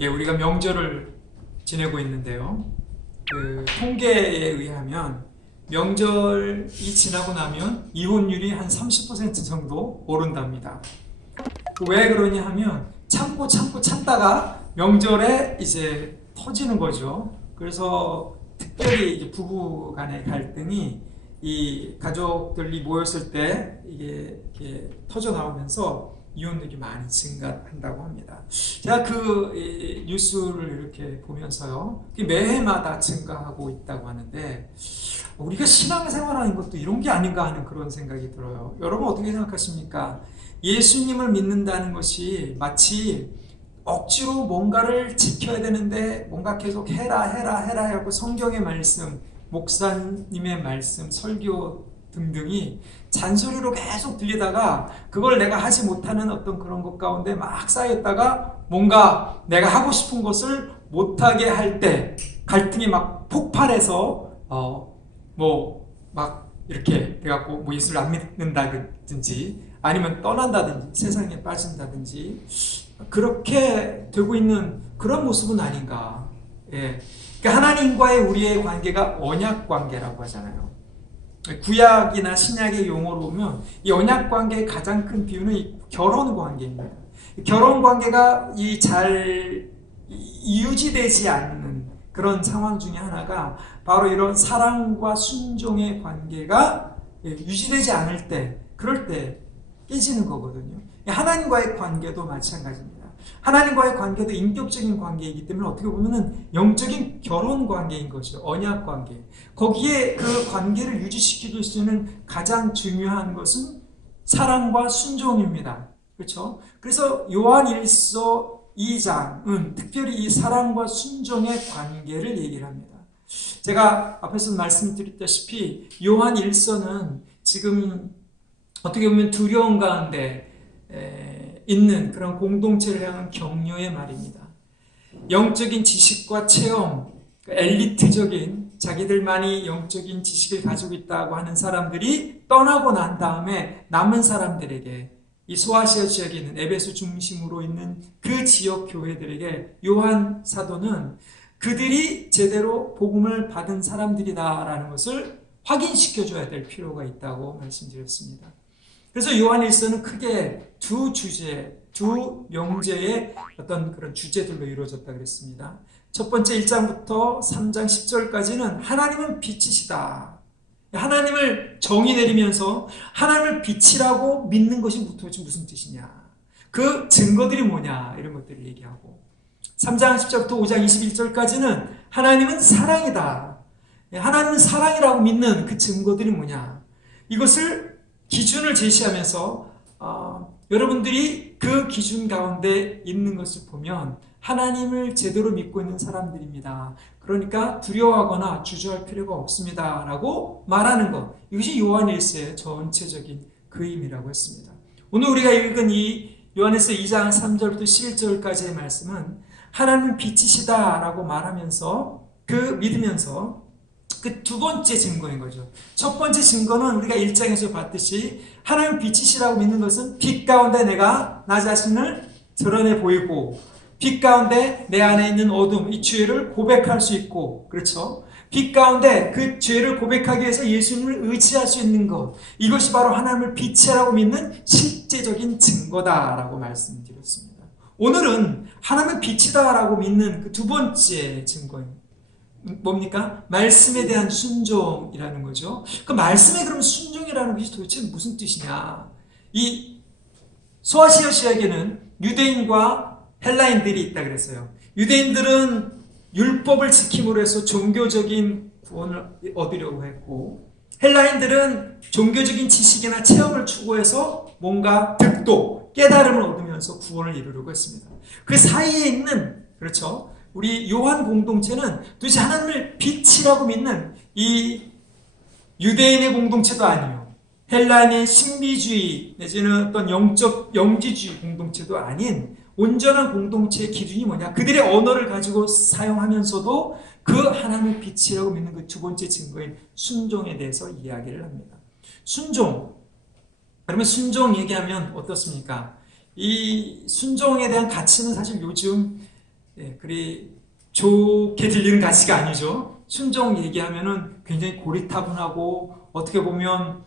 예, 우리가 명절을 지내고 있는데요. 그 통계에 의하면 명절이 지나고 나면 이혼율이 한 30% 정도 오른답니다. 왜 그러냐 하면 참고 참다가 명절에 이제 터지는 거죠. 그래서 특별히 이제 부부 간의 갈등이 이 가족들이 모였을 때 이게 이렇게 터져 나오면서 이혼율이 많이 증가한다고 합니다. 제가 그 뉴스를 이렇게 보면서요, 매해마다 증가하고 있다고 하는데 우리가 신앙생활하는 것도 이런 게 아닌가 하는 그런 생각이 들어요. 여러분 어떻게 생각하십니까? 예수님을 믿는다는 것이 마치 억지로 뭔가를 지켜야 되는데 뭔가 계속 해라 하고 성경의 말씀, 목사님의 말씀, 설교 등등이 잔소리로 계속 들리다가 그걸 내가 하지 못하는 어떤 그런 것 가운데 막 쌓였다가 뭔가 내가 하고 싶은 것을 못하게 할 때 갈등이 막 폭발해서 막 이렇게 돼갖고 뭐 예수를 안 믿는다든지 아니면 떠난다든지 세상에 빠진다든지 그렇게 되고 있는 그런 모습은 아닌가. 예. 그러니까 하나님과의 우리의 관계가 언약 관계라고 하잖아요. 구약이나 신약의 용어로 보면 이 언약 관계의 가장 큰 비유는 이 결혼 관계입니다. 결혼 관계가 잘 유지되지 않는 그런 상황 중에 하나가 바로 이런 사랑과 순종의 관계가 유지되지 않을 때, 그럴 때 깨지는 거거든요. 하나님과의 관계도 마찬가지입니다. 하나님과의 관계도 인격적인 관계이기 때문에 어떻게 보면 영적인 결혼 관계인 것이죠. 언약 관계. 거기에 그 관계를 유지시켜줄 수 있는 가장 중요한 것은 사랑과 순종입니다. 그렇죠? 그래서 요한일서 2장은 특별히 이 사랑과 순종의 관계를 얘기를 합니다. 제가 앞에서 말씀드렸다시피 요한일서는 지금 어떻게 보면 두려움 가운데 있는 그런 공동체를 향한 격려의 말입니다. 영적인 지식과 체험, 엘리트적인 자기들만이 영적인 지식을 가지고 있다고 하는 사람들이 떠나고 난 다음에 남은 사람들에게 이 소아시아 지역에 있는 에베소 중심으로 있는 그 지역 교회들에게 요한 사도는 그들이 제대로 복음을 받은 사람들이다라는 것을 확인시켜줘야 될 필요가 있다고 말씀드렸습니다. 그래서 요한일서는 크게 두 명제의 어떤 그런 주제들로 이루어졌다 그랬습니다. 첫 번째 1장부터 3장 10절까지는 하나님은 빛이시다. 하나님을 정의 내리면서 하나님을 빛이라고 믿는 것이 도대체 무슨 뜻이냐. 그 증거들이 뭐냐. 이런 것들을 얘기하고 3장 10절부터 5장 21절까지는 하나님은 사랑이다. 하나님은 사랑이라고 믿는 그 증거들이 뭐냐. 이것을 기준을 제시하면서 여러분들이 그 기준 가운데 있는 것을 보면 하나님을 제대로 믿고 있는 사람들입니다. 그러니까 두려워하거나 주저할 필요가 없습니다. 라고 말하는 것. 이것이 요한일서의 전체적인 그림이라고 했습니다. 오늘 우리가 읽은 이 요한일서 2장 3절부터 11절까지의 말씀은 하나님은 빛이시다 라고 말하면서 믿으면서 그 두 번째 증거인 거죠. 첫 번째 증거는 우리가 1장에서 봤듯이 하나님 빛이시라고 믿는 것은 빛 가운데 내가 나 자신을 드러내 보이고 빛 가운데 내 안에 있는 어둠, 이 죄를 고백할 수 있고, 그렇죠? 빛 가운데 그 죄를 고백하기 위해서 예수님을 의지할 수 있는 것, 이것이 바로 하나님을 빛이라고 믿는 실제적인 증거다라고 말씀드렸습니다. 오늘은 하나님은 빛이다라고 믿는 그 두 번째 증거입니다. 뭡니까? 말씀에 대한 순종이라는 거죠. 그 말씀에 그럼 순종이라는 것이 도대체 무슨 뜻이냐? 이 소아시아 지역에는 유대인과 헬라인들이 있다 그랬어요. 유대인들은 율법을 지킴으로 해서 종교적인 구원을 얻으려고 했고, 헬라인들은 종교적인 지식이나 체험을 추구해서 뭔가 득도, 깨달음을 얻으면서 구원을 이루려고 했습니다. 그 사이에 있는, 그렇죠? 우리 요한 공동체는 도대체 하나님을 빛이라고 믿는 이 유대인의 공동체도 아니요, 헬라인의 신비주의 내지는 어떤 영지주의 공동체도 아닌 온전한 공동체의 기준이 뭐냐? 그들의 언어를 가지고 사용하면서도 그 하나님의 빛이라고 믿는 그 두 번째 증거인 순종에 대해서 이야기를 합니다. 순종. 그러면 순종 얘기하면 어떻습니까? 이 순종에 대한 가치는 사실 요즘 그리 좋게 들리는 가치가 아니죠. 순종 얘기하면은 굉장히 고리타분하고 어떻게 보면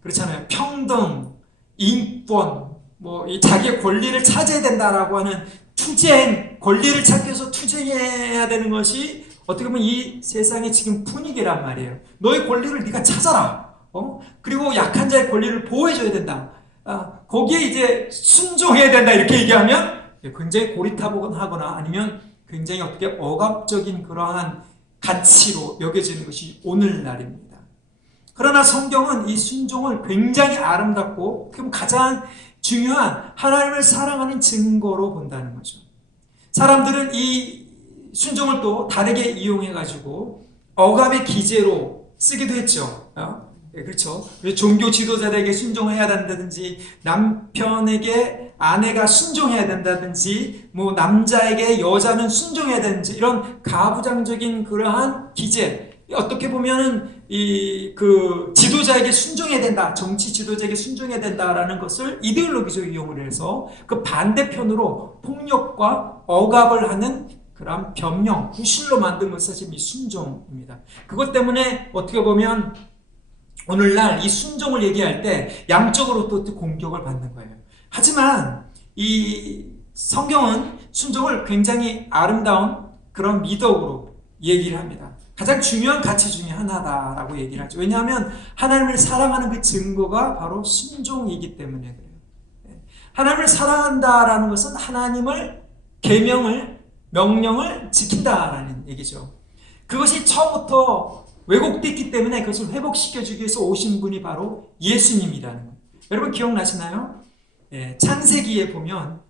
그렇잖아요. 평등, 인권, 뭐 이 자기의 권리를 차지해야 된다라고 하는 투쟁, 권리를 찾기 위해서 투쟁해야 되는 것이 어떻게 보면 이 세상의 지금 분위기란 말이에요. 너의 권리를 네가 찾아라. 그리고 약한 자의 권리를 보호해줘야 된다. 거기에 이제 순종해야 된다 이렇게 얘기하면 굉장히 고리타분하거나 아니면 굉장히 어떻게 억압적인 그러한 가치로 여겨지는 것이 오늘날입니다. 그러나 성경은 이 순종을 굉장히 아름답고 가장 중요한 하나님을 사랑하는 증거로 본다는 거죠. 사람들은 이 순종을 또 다르게 이용해가지고 억압의 기제로 쓰기도 했죠. 그렇죠. 종교 지도자들에게 순종해야 된다든지, 남편에게 아내가 순종해야 된다든지, 뭐 남자에게 여자는 순종해야 되는지 이런 가부장적인 그러한 기제. 어떻게 보면은 그 지도자에게 순종해야 된다, 정치 지도자에게 순종해야 된다라는 것을 이데올로기적으로 이용을 해서 그 반대편으로 폭력과 억압을 하는 그런 변명, 구실로 만든 것이 사실 이 순종입니다. 그것 때문에 어떻게 보면 오늘날 이 순종을 얘기할 때 양쪽으로 또 공격을 받는 거예요. 하지만 이 성경은 순종을 굉장히 아름다운 그런 미덕으로 얘기를 합니다. 가장 중요한 가치 중에 하나다라고 얘기를 하죠. 왜냐하면 하나님을 사랑하는 그 증거가 바로 순종이기 때문에 그래요. 하나님을 사랑한다라는 것은 하나님을 계명을, 명령을 지킨다라는 얘기죠. 그것이 처음부터 왜곡됐기 때문에 그것을 회복시켜주기 위해서 오신 분이 바로 예수님이라는 거예요. 여러분 기억나시나요? 창세기에 보면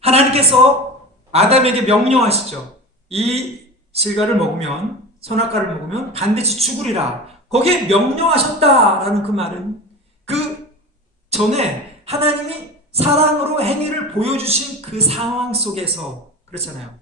하나님께서 아담에게 명령하시죠. 이 실과를 먹으면, 선악과를 먹으면 반드시 죽으리라. 거기에 명령하셨다라는 그 말은 그 전에 하나님이 사랑으로 행위를 보여주신 그 상황 속에서 그렇잖아요.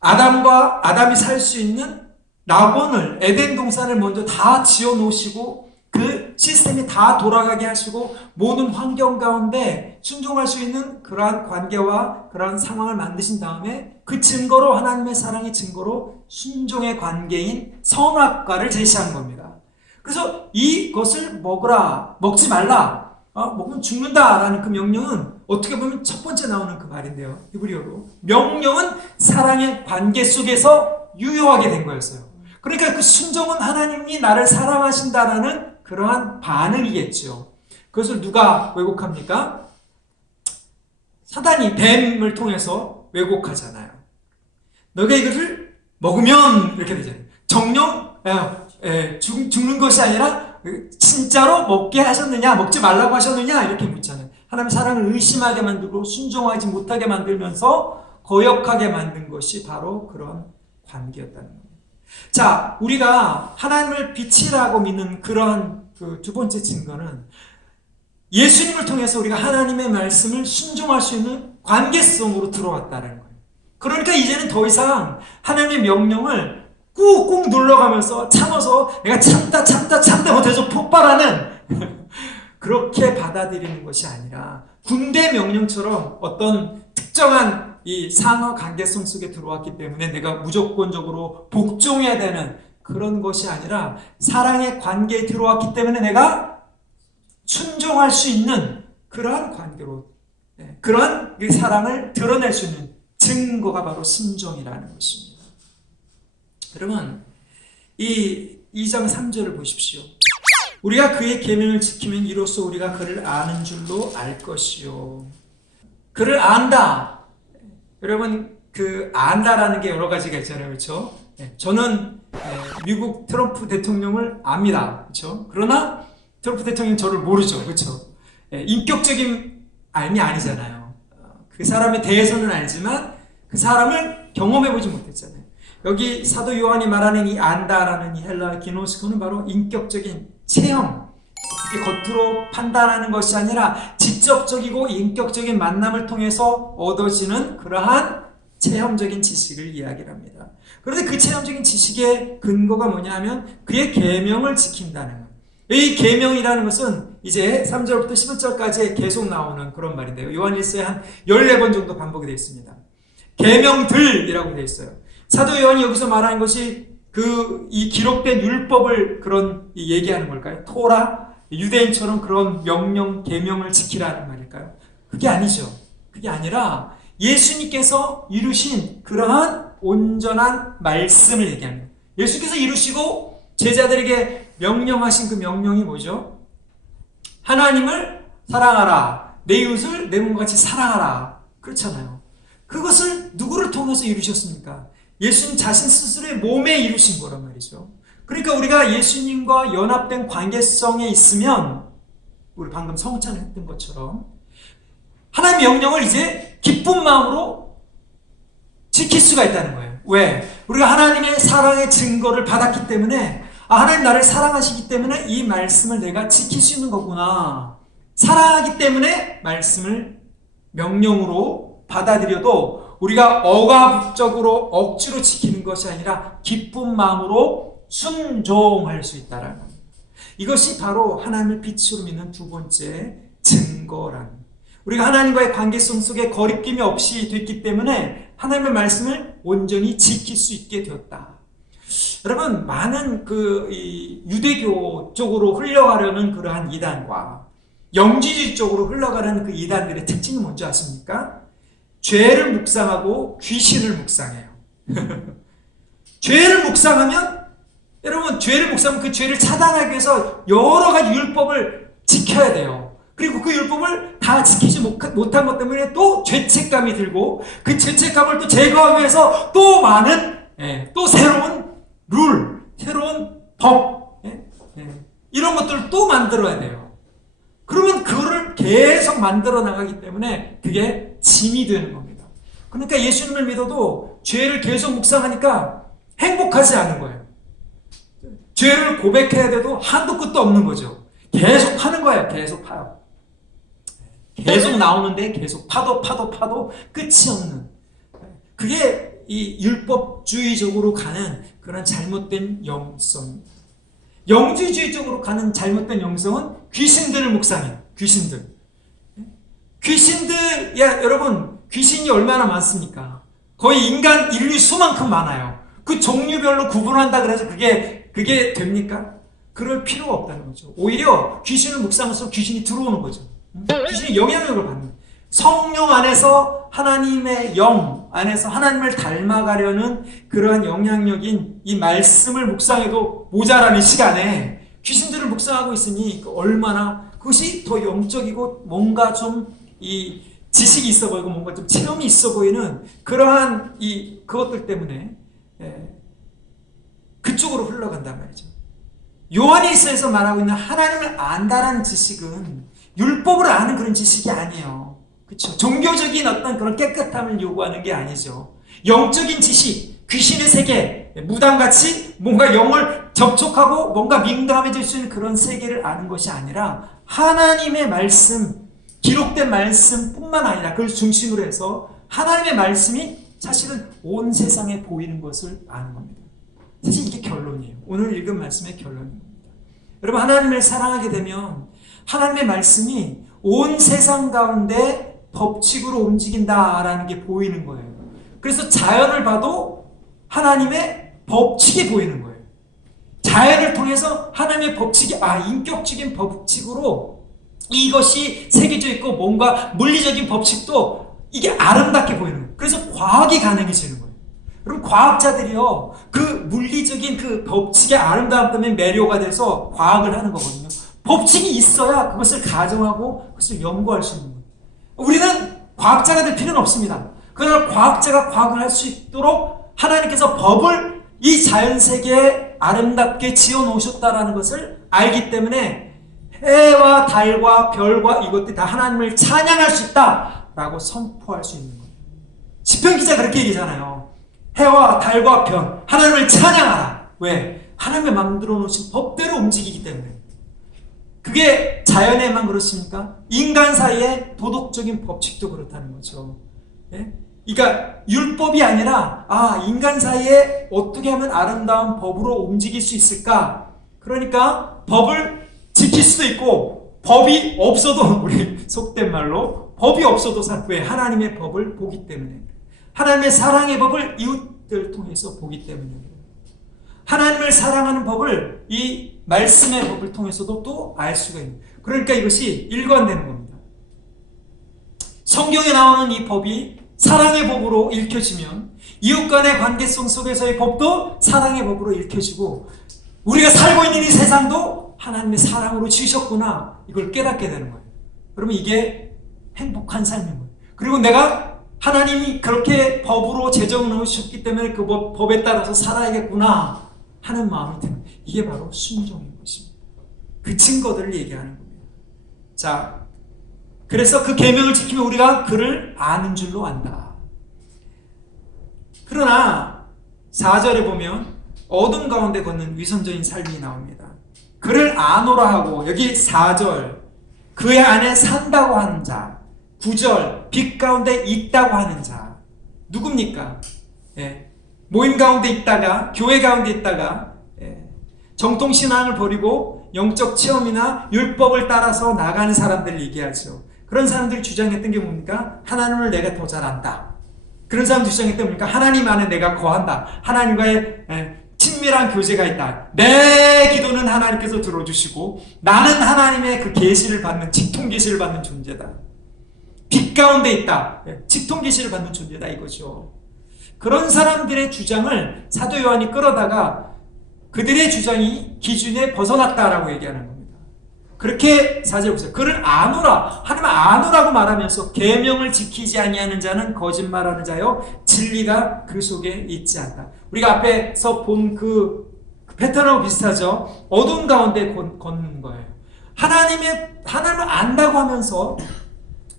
아담이 살 수 있는 낙원을, 에덴 동산을 먼저 다 지어 놓으시고 그 시스템이 다 돌아가게 하시고 모든 환경 가운데 순종할 수 있는 그러한 관계와 그러한 상황을 만드신 다음에 그 증거로, 하나님의 사랑의 증거로 순종의 관계인 선악과를 제시한 겁니다. 그래서 이것을 먹으라, 먹지 말라, 먹으면 죽는다라는 그 명령은 어떻게 보면 첫 번째 나오는 그 말인데요. 히브리어로 명령은 사랑의 관계 속에서 유효하게 된 거였어요. 그러니까 그 순종은 하나님이 나를 사랑하신다라는 그러한 반응이겠죠. 그것을 누가 왜곡합니까? 사단이 뱀을 통해서 왜곡하잖아요. 너가 이것을 먹으면 이렇게 되잖아요. 정령 죽는 것이 아니라 진짜로 먹게 하셨느냐, 먹지 말라고 하셨느냐 이렇게 묻잖아요. 하나님 사랑을 의심하게 만들고 순종하지 못하게 만들면서 거역하게 만든 것이 바로 그런 관계였다는 거예요. 자, 우리가 하나님을 빛이라고 믿는 그러한 그 두 번째 증거는 예수님을 통해서 우리가 하나님의 말씀을 순종할 수 있는 관계성으로 들어왔다는 거예요. 그러니까 이제는 더 이상 하나님의 명령을 꾹꾹 눌러가면서 참아서 내가 참다 못해서 폭발하는 그렇게 받아들이는 것이 아니라 군대 명령처럼 어떤 특정한 이 상하 관계성 속에 들어왔기 때문에 내가 무조건적으로 복종해야 되는 그런 것이 아니라 사랑의 관계에 들어왔기 때문에 내가 순종할 수 있는 그러한 관계로, 그러한 사랑을 드러낼 수 있는 증거가 바로 순종이라는 것입니다. 여러분, 이 2장 3절을 보십시오. 우리가 그의 계명을 지키면 이로써 우리가 그를 아는 줄로 알 것이요. 그를 안다. 여러분, 그 안다라는 게 여러 가지가 있잖아요. 그렇죠? 저는 미국 트럼프 대통령을 압니다. 그렇죠? 그러나 트럼프 대통령은 저를 모르죠. 그렇죠? 인격적인 알미 아니잖아요. 그 사람에 대해서는 알지만 그 사람을 경험해보지 못했잖아요. 여기 사도 요한이 말하는 이 안다라는 이 헬라 기노스코는 바로 인격적인 체험, 이렇게 겉으로 판단하는 것이 아니라 직접적이고 인격적인 만남을 통해서 얻어지는 그러한 체험적인 지식을 이야기를 합니다. 그런데 그 체험적인 지식의 근거가 뭐냐 하면 그의 계명을 지킨다는 거예요. 이 계명이라는 것은 이제 3절부터 11절까지 계속 나오는 그런 말인데요. 요한일서에 한 14번 정도 반복이 되어 있습니다. 계명들이라고 되어 있어요. 사도 요한이 여기서 말하는 것이 이 기록된 율법을 그런 얘기하는 걸까요? 토라, 유대인처럼 그런 명령, 계명을 지키라는 말일까요? 그게 아니죠. 그게 아니라 예수님께서 이루신 그러한 온전한 말씀을 얘기합니다. 예수께서 이루시고 제자들에게 명령하신 그 명령이 뭐죠? 하나님을 사랑하라. 내 이웃을 내 몸과 같이 사랑하라. 그렇잖아요. 그것을 누구를 통해서 이루셨습니까? 예수님 자신 스스로의 몸에 이루신 거란 말이죠. 그러니까 우리가 예수님과 연합된 관계성에 있으면 우리 방금 성찬했던 것처럼 하나님의 명령을 이제 기쁜 마음으로 지킬 수가 있다는 거예요. 왜? 우리가 하나님의 사랑의 증거를 받았기 때문에 하나님 나를 사랑하시기 때문에 이 말씀을 내가 지킬 수 있는 거구나. 사랑하기 때문에 말씀을 명령으로 받아들여도 우리가 억압적으로 억지로 지키는 것이 아니라 기쁜 마음으로 순종할 수 있다라는 겁니다. 이것이 바로 하나님을 빛으로 믿는 두 번째 증거라는 겁니다. 우리가 하나님과의 관계성 속에 거리낌이 없이 됐기 때문에 하나님의 말씀을 온전히 지킬 수 있게 되었다. 여러분, 많은 유대교 쪽으로 흘러가려는 그러한 이단과 영지주의 쪽으로 흘러가는 그 이단들의 특징이 뭔지 아십니까? 죄를 묵상하고 귀신을 묵상해요. 죄를 묵상하면, 여러분, 죄를 묵상하면 그 죄를 차단하기 위해서 여러 가지 율법을 지켜야 돼요. 그리고 그 율법을 다 지키지 못한 것 때문에 또 죄책감이 들고 그 죄책감을 또 제거하기 위해서 또 많은 또 새로운 룰, 새로운 법 이런 것들을 또 만들어야 돼요. 그러면 그거를 계속 만들어 나가기 때문에 그게 짐이 되는 겁니다. 그러니까 예수님을 믿어도 죄를 계속 묵상하니까 행복하지 않은 거예요. 죄를 고백해야 돼도 한도 끝도 없는 거죠. 계속 파는 거예요. 계속 파요. 계속 나오는데 계속 파도 끝이 없는. 그게 이 율법주의적으로 가는 그런 잘못된 영성입니다. 영지주의적으로 가는 잘못된 영성은 귀신들을 묵상해요. 귀신들, 여러분, 귀신이 얼마나 많습니까? 거의 인간 인류 수만큼 많아요. 그 종류별로 구분한다 그래서 그게 됩니까? 그럴 필요가 없다는 거죠. 오히려 귀신을 묵상할수록 귀신이 들어오는 거죠. 귀신이 영향력을 받는 거예요. 성령 안에서 하나님의 영 안에서 하나님을 닮아가려는 그러한 영향력인 이 말씀을 묵상해도 모자라는 시간에 귀신들을 묵상하고 있으니 얼마나 그것이 더 영적이고 뭔가 좀 이 지식이 있어 보이고 뭔가 좀 체험이 있어 보이는 그러한 그것들 때문에 그쪽으로 흘러간단 말이죠. 요한일서에서 말하고 있는 하나님을 안다라는 지식은 율법을 아는 그런 지식이 아니에요. 그렇죠? 종교적인 어떤 그런 깨끗함을 요구하는 게 아니죠. 영적인 지식, 귀신의 세계, 무당같이 뭔가 영을 접촉하고 뭔가 민감해질 수 있는 그런 세계를 아는 것이 아니라 하나님의 말씀, 기록된 말씀뿐만 아니라 그걸 중심으로 해서 하나님의 말씀이 사실은 온 세상에 보이는 것을 아는 겁니다. 사실 이게 결론이에요. 오늘 읽은 말씀의 결론입니다. 여러분, 하나님을 사랑하게 되면 하나님의 말씀이 온 세상 가운데 법칙으로 움직인다라는 게 보이는 거예요. 그래서 자연을 봐도 하나님의 법칙이 보이는 거예요. 자연을 통해서 하나님의 법칙이 인격적인 법칙으로 이것이 새겨져 있고 뭔가 물리적인 법칙도 이게 아름답게 보이는 거예요. 그래서 과학이 가능해지는 거예요. 여러분, 과학자들이요, 그 물리적인 그 법칙의 아름다움 때문에 매료가 돼서 과학을 하는 거거든요. 법칙이 있어야 그것을 가정하고 그것을 연구할 수 있는 거예요. 우리는 과학자가 될 필요는 없습니다. 그러나 과학자가 과학을 할 수 있도록 하나님께서 법을 이 자연세계에 아름답게 지어놓으셨다라는 것을 알기 때문에 해와 달과 별과 이것들이 다 하나님을 찬양할 수 있다라고 선포할 수 있는 거예요. 시편 기자 그렇게 얘기하잖아요. 해와 달과 별, 하나님을 찬양하라. 왜? 하나님이 만들어 놓으신 법대로 움직이기 때문에. 그게 자연에만 그렇습니까? 인간 사이에 도덕적인 법칙도 그렇다는 거죠. 예? 그러니까 율법이 아니라 인간 사이에 어떻게 하면 아름다운 법으로 움직일 수 있을까? 그러니까 법을 지킬 수도 있고 법이 없어도 우리 속된 말로 법이 없어도 왜? 하나님의 법을 보기 때문에. 하나님의 사랑의 법을 이웃들 통해서 보기 때문이에요. 하나님을 사랑하는 법을 이 말씀의 법을 통해서도 또 알 수가 있는. 그러니까 이것이 일관되는 겁니다. 성경에 나오는 이 법이 사랑의 법으로 읽혀지면 이웃 간의 관계성 속에서의 법도 사랑의 법으로 읽혀지고, 우리가 살고 있는 이 세상도 하나님의 사랑으로 지으셨구나, 이걸 깨닫게 되는 거예요. 그러면 이게 행복한 삶인 거예요. 그리고 내가 하나님이 그렇게 법으로 제정을 넣으셨기 때문에 그 법에 따라서 살아야겠구나 하는 마음이 드는, 이게 바로 순종인 것입니다. 그 증거들을 얘기하는 겁니다. 자, 그래서 그 계명을 지키면 우리가 그를 아는 줄로 안다. 그러나 4절에 보면 어둠 가운데 걷는 위선적인 삶이 나옵니다. 그를 아노라 하고, 여기 4절 그의 안에 산다고 하는 자, 9절 빛 가운데 있다고 하는 자, 누굽니까? 모임 가운데 있다가, 교회 가운데 있다가 정통신앙을 버리고 영적 체험이나 율법을 따라서 나가는 사람들을 얘기하죠. 그런 사람들이 주장했던 게 뭡니까? 하나님을 내가 더 잘 안다. 그런 사람들이 주장했던 게 뭡니까? 하나님 안에 내가 거한다. 하나님과의 친밀한 교제가 있다. 내 기도는 하나님께서 들어주시고 나는 하나님의 그 계시를 받는, 직통 계시를 받는 존재다. 빛 가운데 있다. 직통 계시를 받는 존재다, 이거죠. 그런 사람들의 주장을 사도 요한이 끌어다가 그들의 주장이 기준에 벗어났다라고 얘기하는 겁니다. 그렇게 4절 보세요. 그를 아노라, 하나님 아노라고 말하면서 계명을 지키지 아니하는 자는 거짓말하는 자요, 진리가 그 속에 있지 않다. 우리가 앞에서 본 그 패턴하고 비슷하죠. 어두운 가운데 걷는 거예요. 하나님을 안다고 하면서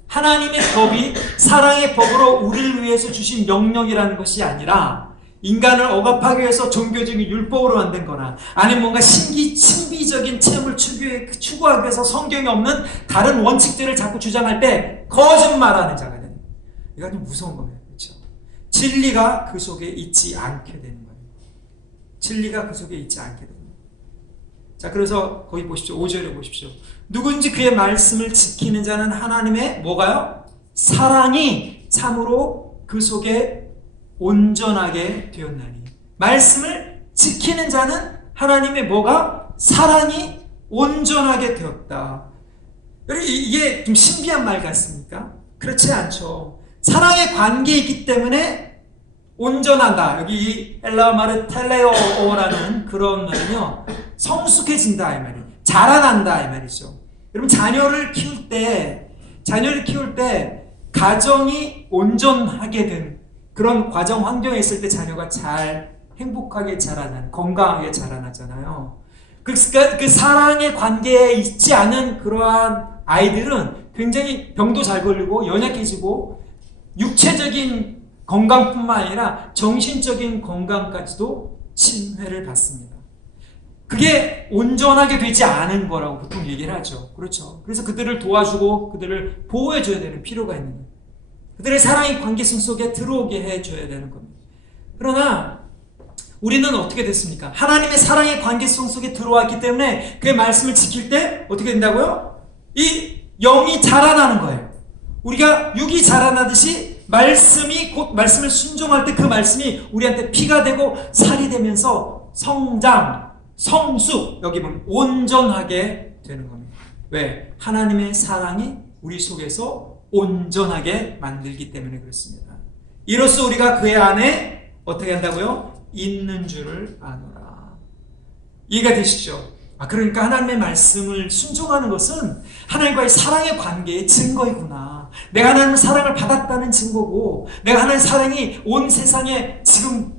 하나님의 법이 사랑의 법으로 우리를 위해서 주신 명령이라는 것이 아니라 인간을 억압하기 위해서 종교적인 율법으로 만든 거나, 아니면 뭔가 신비적인 체험을 추구하기 위해서 성경에 없는 다른 원칙들을 자꾸 주장할 때 거짓말하는 자가 되는 거예요. 이거 좀 무서운 거예요. 그렇죠? 진리가 그 속에 있지 않게 되는 거예요. 진리가 그 속에 있지 않게 되는 거예요. 자, 그래서 거기 보십시오. 5절에 보십시오. 누군지 그의 말씀을 지키는 자는 하나님의 뭐가요? 사랑이 참으로 그 속에 온전하게 되었나니. 말씀을 지키는 자는 하나님의 뭐가? 사랑이 온전하게 되었다. 이게 좀 신비한 말 같습니까? 그렇지 않죠. 사랑의 관계이기 때문에 온전하다. 여기 헬라어 말은 텔레오라는 그런 말은요, 성숙해진다 이 말이에요. 자라난다 이 말이죠. 여러분, 자녀를 키울 때 가정이 온전하게 된 그런 과정 환경에 있을 때 자녀가 잘 행복하게 자라나는, 건강하게 자라나잖아요. 그 사랑의 관계에 있지 않은 그러한 아이들은 굉장히 병도 잘 걸리고 연약해지고 육체적인 건강뿐만 아니라 정신적인 건강까지도 침해를 받습니다. 그게 온전하게 되지 않은 거라고 보통 얘기를 하죠. 그렇죠. 그래서 그들을 도와주고 그들을 보호해줘야 되는 필요가 있는 거예요. 그들의 사랑의 관계성 속에 들어오게 해줘야 되는 겁니다. 그러나 우리는 어떻게 됐습니까? 하나님의 사랑의 관계성 속에 들어왔기 때문에 그의 말씀을 지킬 때 어떻게 된다고요? 이 영이 자라나는 거예요. 우리가 육이 자라나듯이 말씀을 순종할 때 그 말씀이 우리한테 피가 되고 살이 되면서 성장, 성숙, 여기 보면 온전하게 되는 겁니다. 왜? 하나님의 사랑이 우리 속에서 온전하게 만들기 때문에 그렇습니다. 이로써 우리가 그의 안에 어떻게 한다고요? 있는 줄을 아노라. 이해가 되시죠? 그러니까 하나님의 말씀을 순종하는 것은 하나님과의 사랑의 관계의 증거이구나. 내가 하나님의 사랑을 받았다는 증거고, 내가 하나님의 사랑이 온 세상에 지금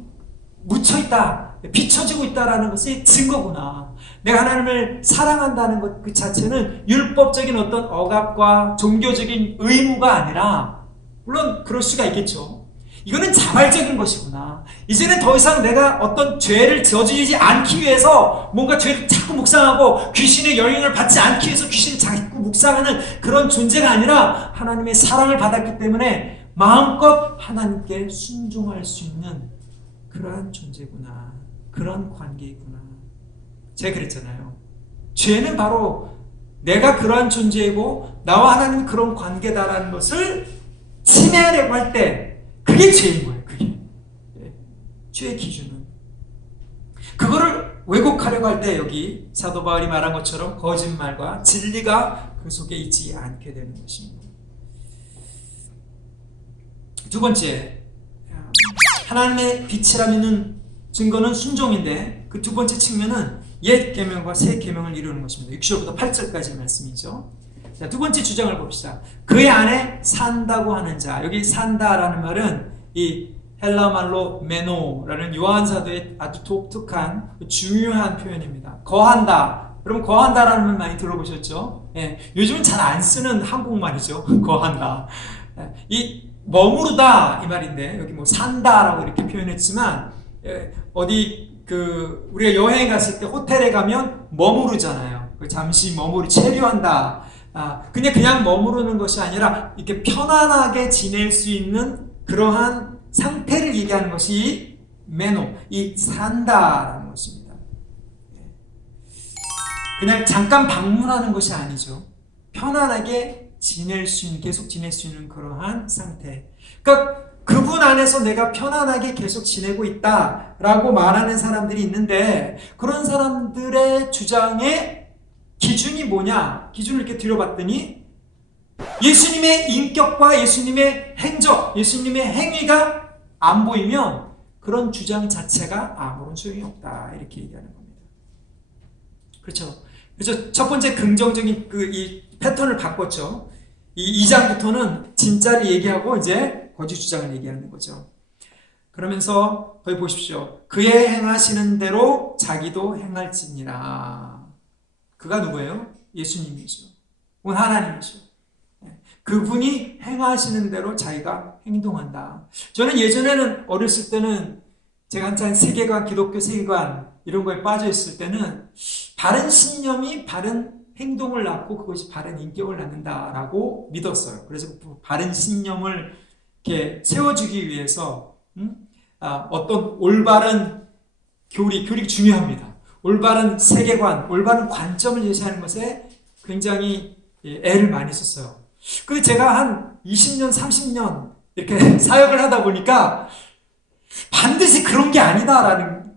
묻혀있다, 비춰지고 있다는 것이 증거구나. 내가 하나님을 사랑한다는 것 그 자체는 율법적인 어떤 억압과 종교적인 의무가 아니라, 물론 그럴 수가 있겠죠. 이거는 자발적인 것이구나. 이제는 더 이상 내가 어떤 죄를 저지르지 않기 위해서 뭔가 죄를 자꾸 묵상하고 귀신의 영향을 받지 않기 위해서 귀신을 자꾸 묵상하는 그런 존재가 아니라 하나님의 사랑을 받았기 때문에 마음껏 하나님께 순종할 수 있는 그러한 존재구나. 그런 관계이구나. 제가 그랬잖아요. 죄는 바로 내가 그러한 존재이고 나와 하나님은 그런 관계다라는 것을 침해하려고 할 때 그게 죄인 거예요. 주의 기준은. 그거를 왜곡하려고 할 때 여기 사도 바울이 말한 것처럼 거짓말과 진리가 그 속에 있지 않게 되는 것입니다. 두 번째, 하나님의 빛이라 믿는 증거는 순종인데 그 두 번째 측면은 옛 계명과 새 계명을 이루는 것입니다. 6절부터 8절까지 말씀이죠. 자, 두 번째 주장을 봅시다. 그의 안에 산다고 하는 자. 여기 산다라는 말은 이 헬라 말로 메노라는 요한 사도의 아주 독특한 중요한 표현입니다. 거한다. 여러분 거한다라는 말 많이 들어보셨죠? 예, 요즘은 잘 안 쓰는 한국말이죠. 거한다. 이 머무르다 이 말인데 여기 뭐 산다라고 이렇게 표현했지만 어디 우리가 여행 갔을 때 호텔에 가면 머무르잖아요. 잠시 체류한다. 그냥 머무르는 것이 아니라 이렇게 편안하게 지낼 수 있는 그러한 상태를 얘기하는 것이 메노, 이 산다라는 것입니다. 그냥 잠깐 방문하는 것이 아니죠. 편안하게 지낼 수 있는, 계속 지낼 수 있는 그러한 상태. 그러니까 그분 안에서 내가 편안하게 계속 지내고 있다라고 말하는 사람들이 있는데 그런 사람들의 주장의 기준이 뭐냐? 기준을 이렇게 들여봤더니 예수님의 인격과 예수님의 행적, 예수님의 행위가 안 보이면 그런 주장 자체가 아무런 소용이 없다. 이렇게 얘기하는 겁니다. 그렇죠? 그래서 첫 번째 긍정적인 이 패턴을 바꿨죠. 이 2장부터는 진짜를 얘기하고 이제 거짓 주장을 얘기하는 거죠. 그러면서 거기 보십시오. 그의 행하시는 대로 자기도 행할지니라. 그가 누구예요? 예수님이죠. 온 하나님이죠. 그분이 행하시는 대로 자기가 행동한다. 저는 예전에는 어렸을 때는 제가 한참 세계관, 기독교 세계관 이런 거에 빠져 있을 때는 바른 신념이 바른 행동을 낳고 그것이 바른 인격을 낳는다라고 믿었어요. 그래서 바른 신념을 이렇게 세워주기 위해서 어떤 올바른 교리가 중요합니다. 올바른 세계관, 올바른 관점을 제시하는 것에 굉장히 애를 많이 썼어요. 근데 제가 한 20년, 30년 이렇게 사역을 하다 보니까 반드시 그런 게 아니다라는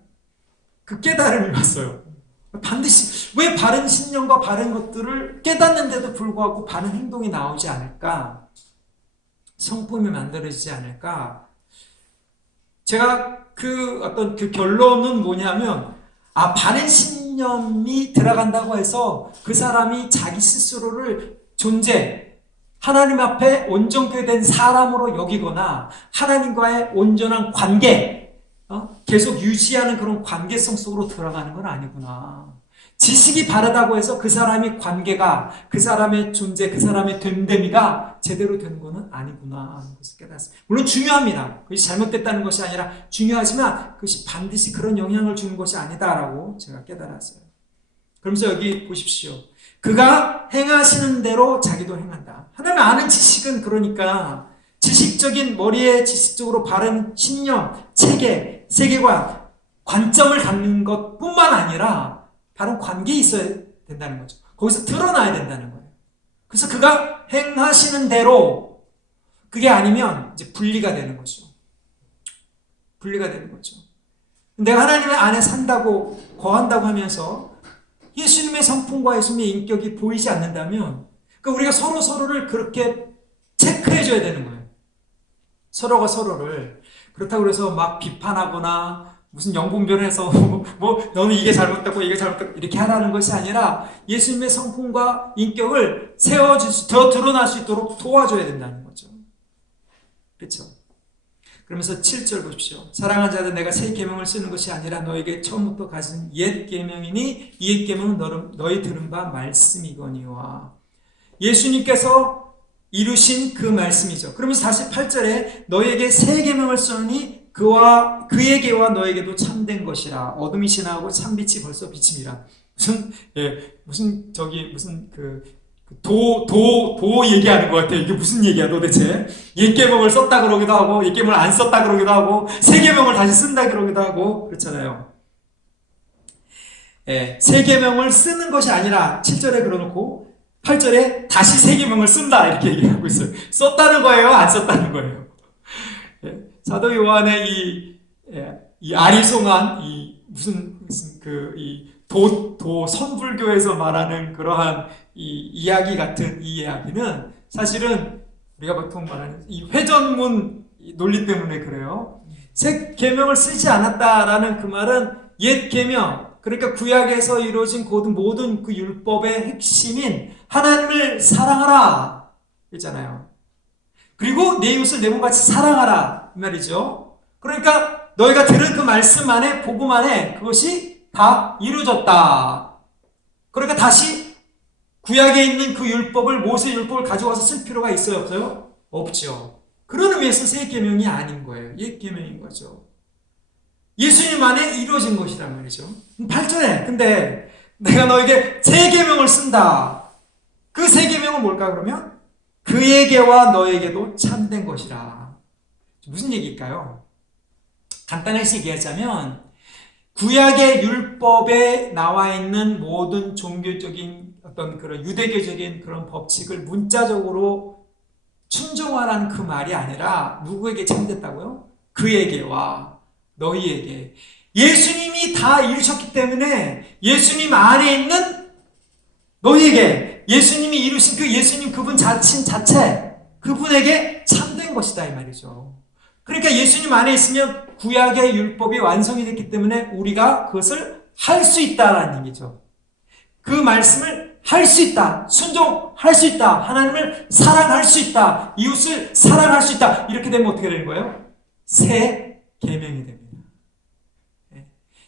그 깨달음이 왔어요. 반드시 왜 바른 신념과 바른 것들을 깨닫는데도 불구하고 바른 행동이 나오지 않을까? 성품이 만들어지지 않을까? 제가 어떤 결론은 뭐냐면 바른 신념이 들어간다고 해서 그 사람이 자기 스스로를 하나님 앞에 온전케 된 사람으로 여기거나 하나님과의 온전한 관계, 계속 유지하는 그런 관계성 속으로 들어가는 건 아니구나. 지식이 바르다고 해서 그 사람의 관계가, 그 사람의 존재, 그 사람의 됨됨이가 제대로 되는 것은 아니구나 하는 것을 깨달았습니다. 물론 중요합니다. 그것이 잘못됐다는 것이 아니라 중요하지만 그것이 반드시 그런 영향을 주는 것이 아니다라고 제가 깨달았어요. 그러면서 여기 보십시오. 그가 행하시는 대로 자기도 행한다. 하나님 아는 지식은 그러니까 지식적인 머리에 지식적으로 바른 신념, 체계, 세계관, 관점을 갖는 것뿐만 아니라 바른 관계에 있어야 된다는 거죠. 거기서 드러나야 된다는 거예요. 그래서 그가 행하시는 대로 그게 아니면 이제 분리가 되는 거죠. 분리가 되는 거죠. 내가 하나님의 안에 산다고 거한다고 하면서 예수님의 성품과 예수님의 인격이 보이지 않는다면 우리가 서로를 그렇게 체크해줘야 되는 거예요. 서로가 서로를. 그렇다고 해서 막 비판하거나 무슨 영분별해서 너는 이게 잘못됐고 이게 잘못됐고 이렇게 하라는 것이 아니라 예수님의 성품과 인격을 더 드러날 수 있도록 도와줘야 된다는 거죠. 그렇죠? 그러면서 7절 보십시오. 사랑하는 자들 내가 새 계명을 쓰는 것이 아니라 너에게 처음부터 가진 옛 계명이니 이 옛 계명은 너희 들은 바 말씀이거니와. 예수님께서 이루신 그 말씀이죠. 그러면서 다시 8절에 너에게 새 계명을 쓰니 그에게와 너에게도 참된 것이라. 어둠이 지나고 참빛이 벌써 비침이라. 무슨 도 얘기하는 것 같아요. 이게 무슨 얘기야 도대체? 옛 계명을 썼다 그러기도 하고 옛 계명을 안 썼다 그러기도 하고 새 계명을 다시 쓴다 그러기도 하고 그렇잖아요. 새 계명을 쓰는 것이 아니라 7절에 그러놓고 8절에 다시 새 계명을 쓴다 이렇게 얘기하고 있어요. 썼다는 거예요? 안 썼다는 거예요? 사도 요한의 이 이 아리송한 이 무슨 이 선불교에서 말하는 그러한 이 이야기 같은 이 이야기는 사실은 우리가 보통 말하는 이 회전문 논리 때문에 그래요. 새 계명을 쓰지 않았다라는 그 말은 옛 계명, 그러니까 구약에서 이루어진 모든 그 율법의 핵심인 하나님을 사랑하라 있잖아요. 그리고 내 이웃을 내 몸같이 사랑하라 이 말이죠. 그러니까 너희가 들은 그 말씀 안에, 복음 안에 그것이 다 이루어졌다. 그러니까 다시 구약에 있는 그 율법을, 모세 율법을 가져와서 쓸 필요가 있어요, 없어요? 없죠. 그런 의미에서 새 계명이 아닌 거예요. 옛 계명인 거죠. 예수님 안에 이루어진 것이란 말이죠. 8절에 근데 내가 너에게 새 계명을 쓴다. 그 새 계명은 뭘까 그러면? 그에게와 너에게도 참된 것이라. 무슨 얘기일까요? 간단하게 얘기하자면 구약의 율법에 나와 있는 모든 종교적인 어떤 그런 유대교적인 그런 법칙을 문자적으로 순종하라는 그 말이 아니라 누구에게 참됐다고요? 그에게와 너희에게. 예수님이 다 이루셨기 때문에 예수님 안에 있는 너희에게, 예수님이 이루신 그 예수님 그분 자체 그분에게 참된 것이다 이 말이죠. 그러니까 예수님 안에 있으면 구약의 율법이 완성이 됐기 때문에 우리가 그것을 할 수 있다라는 얘기죠. 그 말씀을 할 수 있다, 순종할 수 있다, 하나님을 사랑할 수 있다, 이웃을 사랑할 수 있다. 이렇게 되면 어떻게 되는 거예요? 새 계명이 됩니다.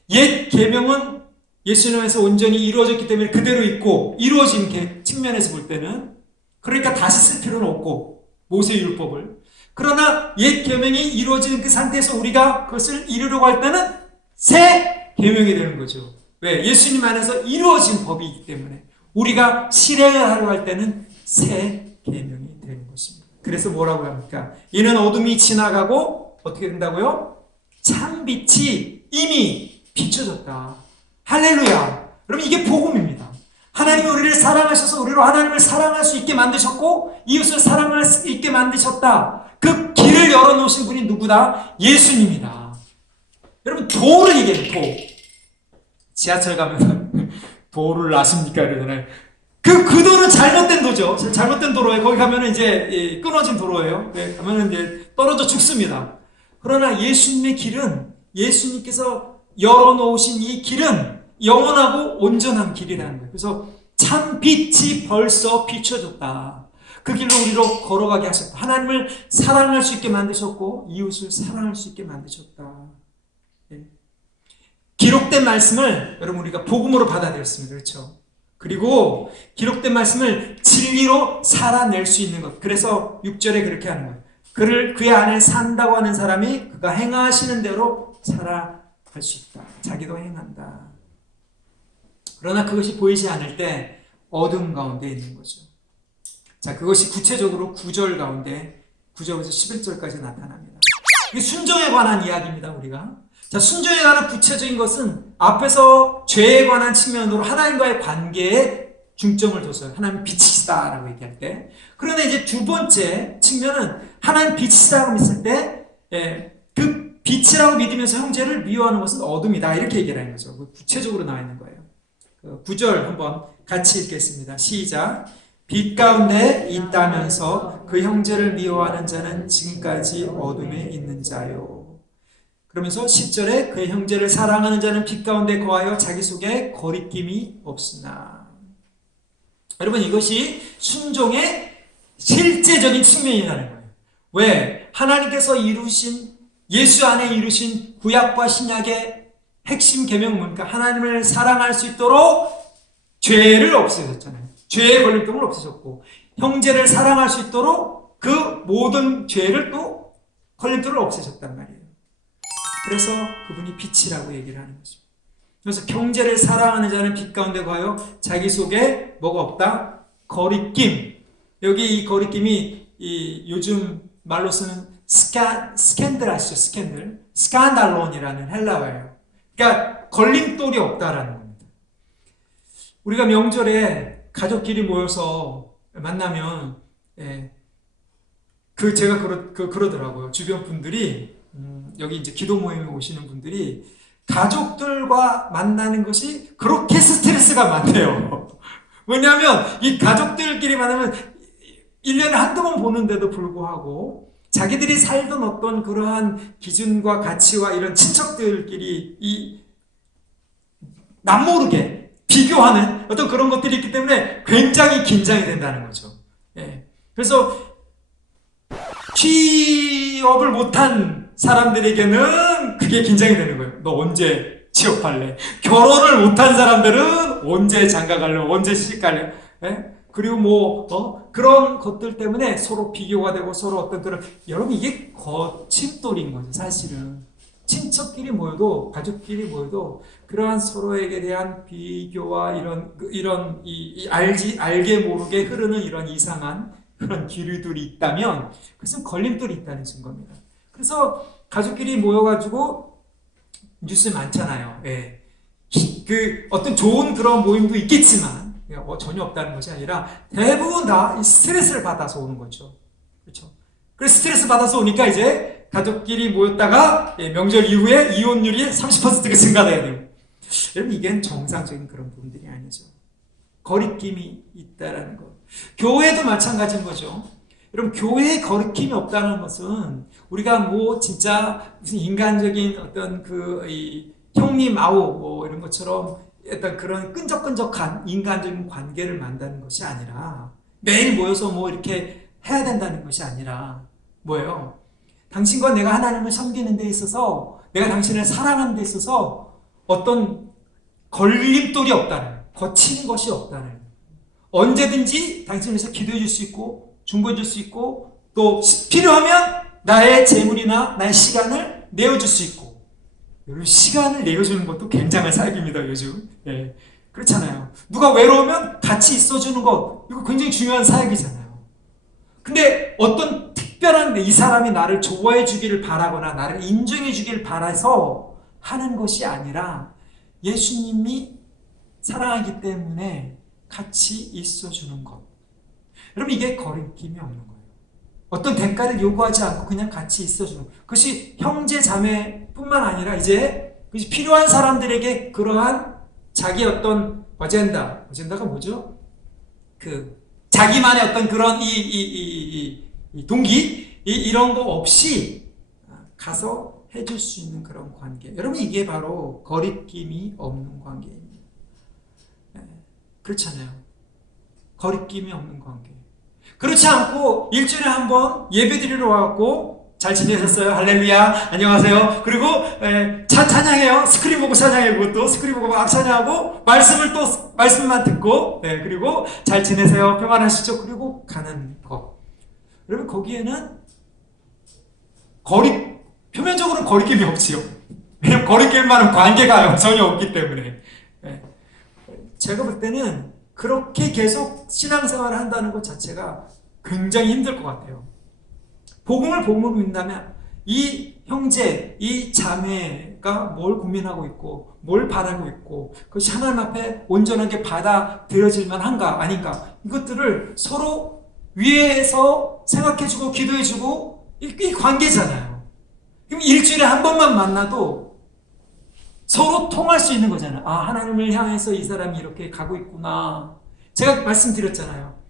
옛 계명은 예수님에서 온전히 이루어졌기 때문에 그대로 있고, 이루어진 측면에서 볼 때는 그러니까 다시 쓸 필요는 없고, 모세 율법을. 그러나 옛 계명이 이루어지는 그 상태에서 우리가 그것을 이루려고 할 때는 새 계명이 되는 거죠. 왜? 예수님 안에서 이루어진 법이기 때문에 우리가 실행을 하려고 할 때는 새 계명이 되는 것입니다. 그래서 뭐라고 합니까? 이는 어둠이 지나가고 어떻게 된다고요? 참빛이 이미 비춰졌다. 할렐루야. 여러분 이게 복음입니다. 하나님이 우리를 사랑하셔서 우리로 하나님을 사랑할 수 있게 만드셨고 이웃을 사랑할 수 있게 만드셨다. 그 길을 열어놓으신 분이 누구다? 예수님이다. 여러분 도를 얘기해요. 도. 지하철 가면 도를 아십니까? 이러잖아요. 그 도는 잘못된 도죠. 잘못된 도로에 거기 가면 이제 끊어진 도로예요. 네, 가면 이제 떨어져 죽습니다. 그러나 예수님의 길은, 예수님께서 열어놓으신 이 길은 영원하고 온전한 길이라는 거예요. 그래서 참 빛이 벌써 비춰졌다. 그 길로 우리로 걸어가게 하셨다. 하나님을 사랑할 수 있게 만드셨고 이웃을 사랑할 수 있게 만드셨다. 네. 기록된 말씀을 여러분 우리가 복음으로 받아들였습니다. 그렇죠? 그리고 기록된 말씀을 진리로 살아낼 수 있는 것. 그래서 6절에 그렇게 하는 거예요. 그의 안에 산다고 하는 사람이 그가 행하시는 대로 살아갈 수 있다. 자기도 행한다. 그러나 그것이 보이지 않을 때 어둠 가운데 있는 거죠. 자, 그것이 구체적으로 9절 가운데 9절에서 11절까지 나타납니다. 이게 순종에 관한 이야기입니다. 우리가. 자, 순종에 관한 구체적인 것은 앞에서 죄에 관한 측면으로 하나님과의 관계에 중점을 뒀어요. 하나님 빛이시다라고 얘기할 때. 그런데 이제 두 번째 측면은 하나님 빛이시다고 믿을 때, 그 빛이라고 믿으면서 형제를 미워하는 것은 어둠이다. 이렇게 얘기를 하는 거죠. 구체적으로 나와 있는 거예요. 9절 한번 같이 읽겠습니다. 시작. 빛 가운데 있다면서 그 형제를 미워하는 자는 지금까지 어둠에 있는 자요. 그러면서 10절에 그 형제를 사랑하는 자는 빛 가운데 거하여 자기 속에 거리낌이 없으나. 여러분 이것이 순종의 실제적인 측면이라는 거예요. 왜? 하나님께서 이루신, 예수 안에 이루신 구약과 신약의 핵심 계명은 뭡니까? 하나님을 사랑할 수 있도록 죄를 없애셨잖아요. 죄의 걸림돌을 없애셨고 형제를 사랑할 수 있도록 그 모든 죄를 또 걸림돌을 없애셨단 말이에요. 그래서 그분이 빛이라고 얘기를 하는 거죠. 그래서 형제를 사랑하는 자는 빛 가운데 가요. 자기 속에 뭐가 없다? 거리낌. 여기 이 거리낌이 이 요즘 말로 쓰는 스캔들 아시죠? 스캔들. 스칸달론이라는 헬라어예요. 그러니까 걸림돌이 없다라는 겁니다. 우리가 명절에 가족끼리 모여서 만나면 제가 그러더라고요. 주변 분들이 여기 이제 기도 모임에 오시는 분들이 가족들과 만나는 것이 그렇게 스트레스가 많대요. 왜냐하면 이 가족들끼리 만나면 1년에 한두 번 보는데도 불구하고 자기들이 살던 어떤 그러한 기준과 가치와 이런 친척들끼리 남모르게 비교하는 어떤 그런 것들이 있기 때문에 굉장히 긴장이 된다는 거죠. 예. 그래서 취업을 못한 사람들에게는 그게 긴장이 되는 거예요. 너 언제 취업할래? 결혼을 못한 사람들은 언제 장가갈래? 언제 시집갈래? 예? 그리고 그런 것들 때문에 서로 비교가 되고 서로 어떤 그런, 여러분 이게 거침돌인 거죠, 사실은. 친척끼리 모여도, 가족끼리 모여도 그러한 서로에게 대한 비교와 알게 모르게 흐르는 이런 이상한 그런 기류들이 있다면 그것은 걸림돌이 있다는 증거입니다. 그래서 가족끼리 모여가지고 뉴스 많잖아요. 예. 그 어떤 좋은 그런 모임도 있겠지만 전혀 없다는 것이 아니라 대부분 다 스트레스를 받아서 오는 거죠. 그렇죠? 그래서 스트레스 받아서 오니까 이제 가족끼리 모였다가 명절 이후에 이혼율이 30%가 증가돼야 돼요. 여러분 이게 정상적인 그런 부분들이 아니죠. 거리낌이 있다라는 것. 교회도 마찬가지인 거죠. 여러분 교회에 거리낌이 없다는 것은 우리가 진짜 무슨 인간적인 어떤 형님 아우 이런 것처럼 어떤 그런 끈적끈적한 인간적인 관계를 만드는 것이 아니라 매일 모여서 이렇게 해야 된다는 것이 아니라 뭐예요? 당신과 내가 하나님을 섬기는 데 있어서 내가 당신을 사랑하는 데 있어서 어떤 걸림돌이 없다는, 거친 것이 없다는, 언제든지 당신을 위해서 기도해 줄 수 있고 중보해 줄 수 있고 또 필요하면 나의 재물이나 나의 시간을 내어줄 수 있고. 여러분 시간을 내어주는 것도 굉장한 사역입니다 요즘. 예. 그렇잖아요. 누가 외로우면 같이 있어주는 것, 이거 굉장히 중요한 사역이잖아요. 근데 어떤 특별한 이 사람이 나를 좋아해 주기를 바라거나 나를 인정해 주기를 바라서 하는 것이 아니라 예수님이 사랑하기 때문에 같이 있어주는 것. 여러분 이게 거리낌이 없는 거예요. 어떤 대가를 요구하지 않고 그냥 같이 있어주는 것. 그것이 형제 자매뿐만 아니라 이제 필요한 사람들에게 그러한 자기 어떤 어젠다가 뭐죠? 자기만의 어떤 그런 동기 이런 거 없이 가서 해줄 수 있는 그런 관계. 여러분 이게 바로 거리낌이 없는 관계입니다. 그렇잖아요. 거리낌이 없는 관계. 그렇지 않고 일주일에 한 번 예배 드리러 와갖고 잘 지내셨어요? 할렐루야 안녕하세요. 그리고 찬양해요. 스크린 보고 찬양해. 그것도 스크린 보고 막 찬양하고 말씀만 듣고 그리고 잘 지내세요. 평안하시죠? 그리고 가는 것. 여러분 거기에는 표면적으로는 거리낌이 없지요. 왜냐면 거리낌만은 관계가 전혀 없기 때문에. 제가 볼 때는 그렇게 계속 신앙생활을 한다는 것 자체가 굉장히 힘들 것 같아요. 복음으로 믿는다면 이 형제, 이 자매가 뭘 고민하고 있고 뭘 바라고 있고 그것이 하나님 앞에 온전하게 받아들여질만 한가 아닌가 이것들을 서로 위에서 생각해주고 기도해주고 이 관계잖아요. 그럼 일주일에 한 번만 만나도 서로 통할 수 있는 거잖아요. 하나님을 향해서 이 사람이 이렇게 가고 있구나. 제가 말씀드렸잖아요.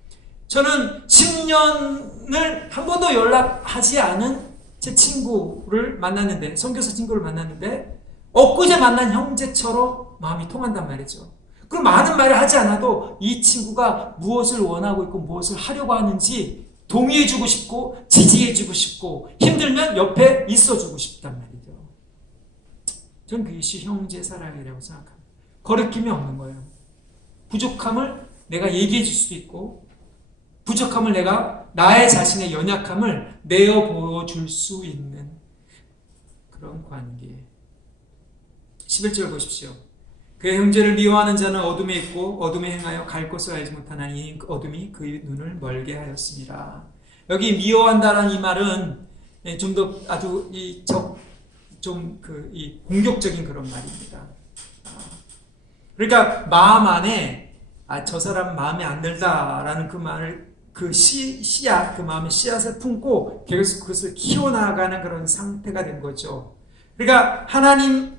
저는 10년을 한 번도 연락하지 않은 제 친구를 만났는데, 선교사 친구를 만났는데 엊그제 만난 형제처럼 마음이 통한단 말이죠. 그럼 많은 말을 하지 않아도 이 친구가 무엇을 원하고 있고 무엇을 하려고 하는지 동의해주고 싶고 지지해주고 싶고 힘들면 옆에 있어주고 싶단 말이죠. 저는 그것이 형제 사랑이라고 생각합니다. 거리낌이 없는 거예요. 부족함을 내가 얘기해 줄 수 있고 부족함을 내가 나의 자신의 연약함을 내어 보여줄 수 있는 그런 관계. 11절 보십시오. 그의 형제를 미워하는 자는 어둠에 있고 어둠에 행하여 갈 곳을 알지 못하나니 어둠이 그의 눈을 멀게 하였습니다. 여기 미워한다라는 이 말은 좀 더 아주 이 공격적인 그런 말입니다. 그러니까 마음 안에 저 사람 마음에 안 들다라는 그 말을 그 마음의 씨앗을 품고 계속 그것을 키워나가는 그런 상태가 된 거죠. 그러니까 하나님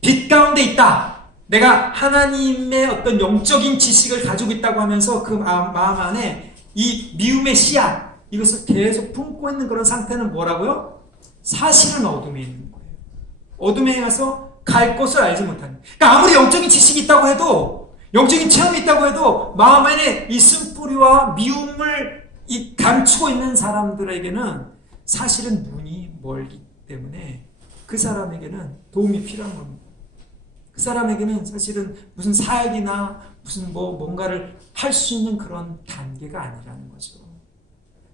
빛 가운데 있다. 내가 하나님의 어떤 영적인 지식을 가지고 있다고 하면서 그 마음 안에 이 미움의 씨앗, 이것을 계속 품고 있는 그런 상태는 뭐라고요? 사실은 어둠에 있는 거예요. 어둠에 가서 갈 곳을 알지 못하는. 그러니까 아무리 영적인 지식이 있다고 해도, 영적인 체험이 있다고 해도 마음 안에 이 쓴뿌리와 미움을 감추고 있는 사람들에게는 사실은 눈이 멀기 때문에 그 사람에게는 도움이 필요한 겁니다. 그 사람에게는 사실은 무슨 사역이나 무슨 뭔가를 할 수 있는 그런 단계가 아니라는 거죠.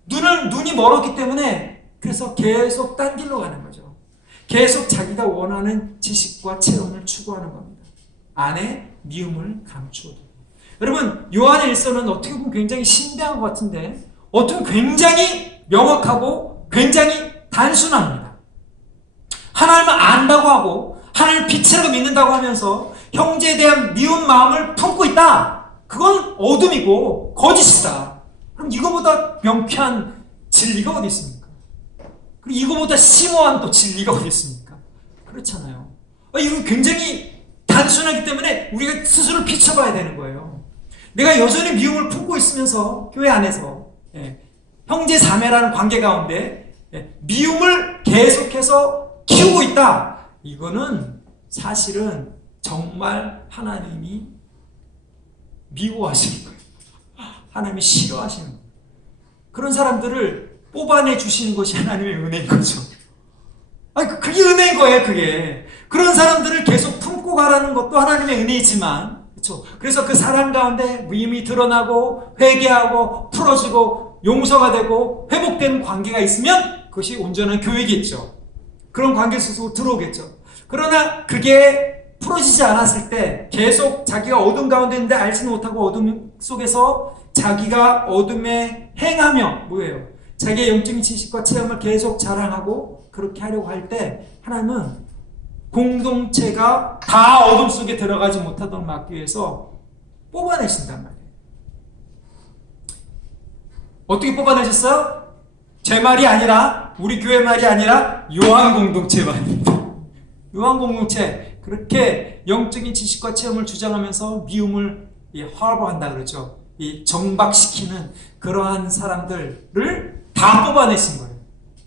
눈이 멀었기 때문에 그래서 계속 딴 길로 가는 거죠. 계속 자기가 원하는 지식과 체험을 추구하는 겁니다. 안에 미움을 감추어도. 여러분, 요한의 일서는 어떻게 보면 굉장히 신비한 것 같은데 어떻게 보면 굉장히 명확하고 굉장히 단순합니다. 하나님을 안다고 하고 하나님을 빛이라고 믿는다고 하면서 형제에 대한 미운 마음을 품고 있다. 그건 어둠이고 거짓이다. 그럼 이거보다 명쾌한 진리가 어디 있습니까? 그리고 이거보다 심오한 또 진리가 어디 있습니까? 그렇잖아요. 이건 굉장히 단순하기 때문에 우리가 스스로 비춰봐야 되는 거예요. 내가 여전히 미움을 품고 있으면서 교회 안에서 형제 자매라는 관계 가운데 미움을 계속해서 키우고 있다. 이거는 사실은 정말 하나님이 미워하시는 거예요. 하나님이 싫어하시는 거예요. 그런 사람들을 뽑아내 주시는 것이 하나님의 은혜인 거죠. 그게 은혜인 거예요, 그게. 그런 사람들을 계속 품고 가라는 것도 하나님의 은혜이지만, 그렇죠? 그래서 그 사람 가운데 미움이 드러나고 회개하고 풀어지고 용서가 되고 회복되는 관계가 있으면 그것이 온전한 교회겠죠. 그런 관계 속으로 들어오겠죠. 그러나 그게 풀어지지 않았을 때 계속 자기가 어둠 가운데 있는데 알지는 못하고 어둠 속에서 자기가 어둠에 행하며 뭐예요? 자기의 영적인 지식과 체험을 계속 자랑하고 그렇게 하려고 할 때 하나님은 공동체가 다 어둠 속에 들어가지 못하도록 막기 위해서 뽑아내신단 말이에요. 어떻게 뽑아내셨어요? 제 말이 아니라 우리 교회 말이 아니라 요한 공동체 말입니다. 요한 공동체 그렇게 영적인 지식과 체험을 주장하면서 미움을 harbor한다 그러죠. 이 정박시키는 그러한 사람들을 다 뽑아내신 거예요.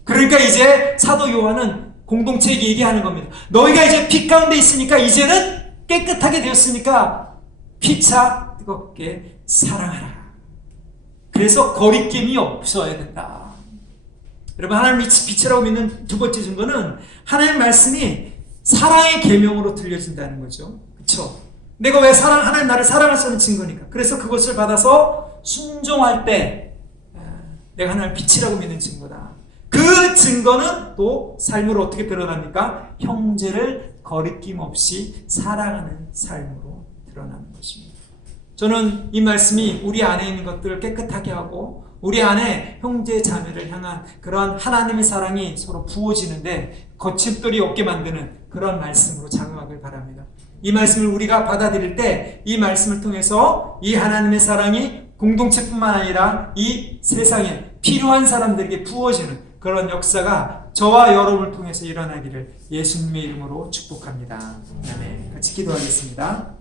그러니까 이제 사도 요한은 공동체에게 얘기하는 겁니다. 너희가 이제 빛 가운데 있으니까 이제는 깨끗하게 되었으니까 피차 뜨겁게 사랑하라. 그래서 거리낌이 없어야 된다. 여러분, 하나님이 빛이라고 믿는 두 번째 증거는 하나님의 말씀이 사랑의 계명으로 들려진다는 거죠. 그렇죠? 내가 왜 하나님 나를 사랑하시는 증거니까. 그래서 그것을 받아서 순종할 때 내가 하나님을 빛이라고 믿는 증거다. 그 증거는 또 삶으로 어떻게 드러납니까? 형제를 거리낌 없이 사랑하는 삶으로 드러나는 것입니다. 저는 이 말씀이 우리 안에 있는 것들을 깨끗하게 하고 우리 안에 형제 자매를 향한 그런 하나님의 사랑이 서로 부어지는데 거침돌이 없게 만드는 그런 말씀으로 작용하길 바랍니다. 이 말씀을 우리가 받아들일 때 이 말씀을 통해서 이 하나님의 사랑이 공동체뿐만 아니라 이 세상에 필요한 사람들에게 부어지는 그런 역사가 저와 여러분을 통해서 일어나기를 예수님의 이름으로 축복합니다. 아멘. 같이 기도하겠습니다.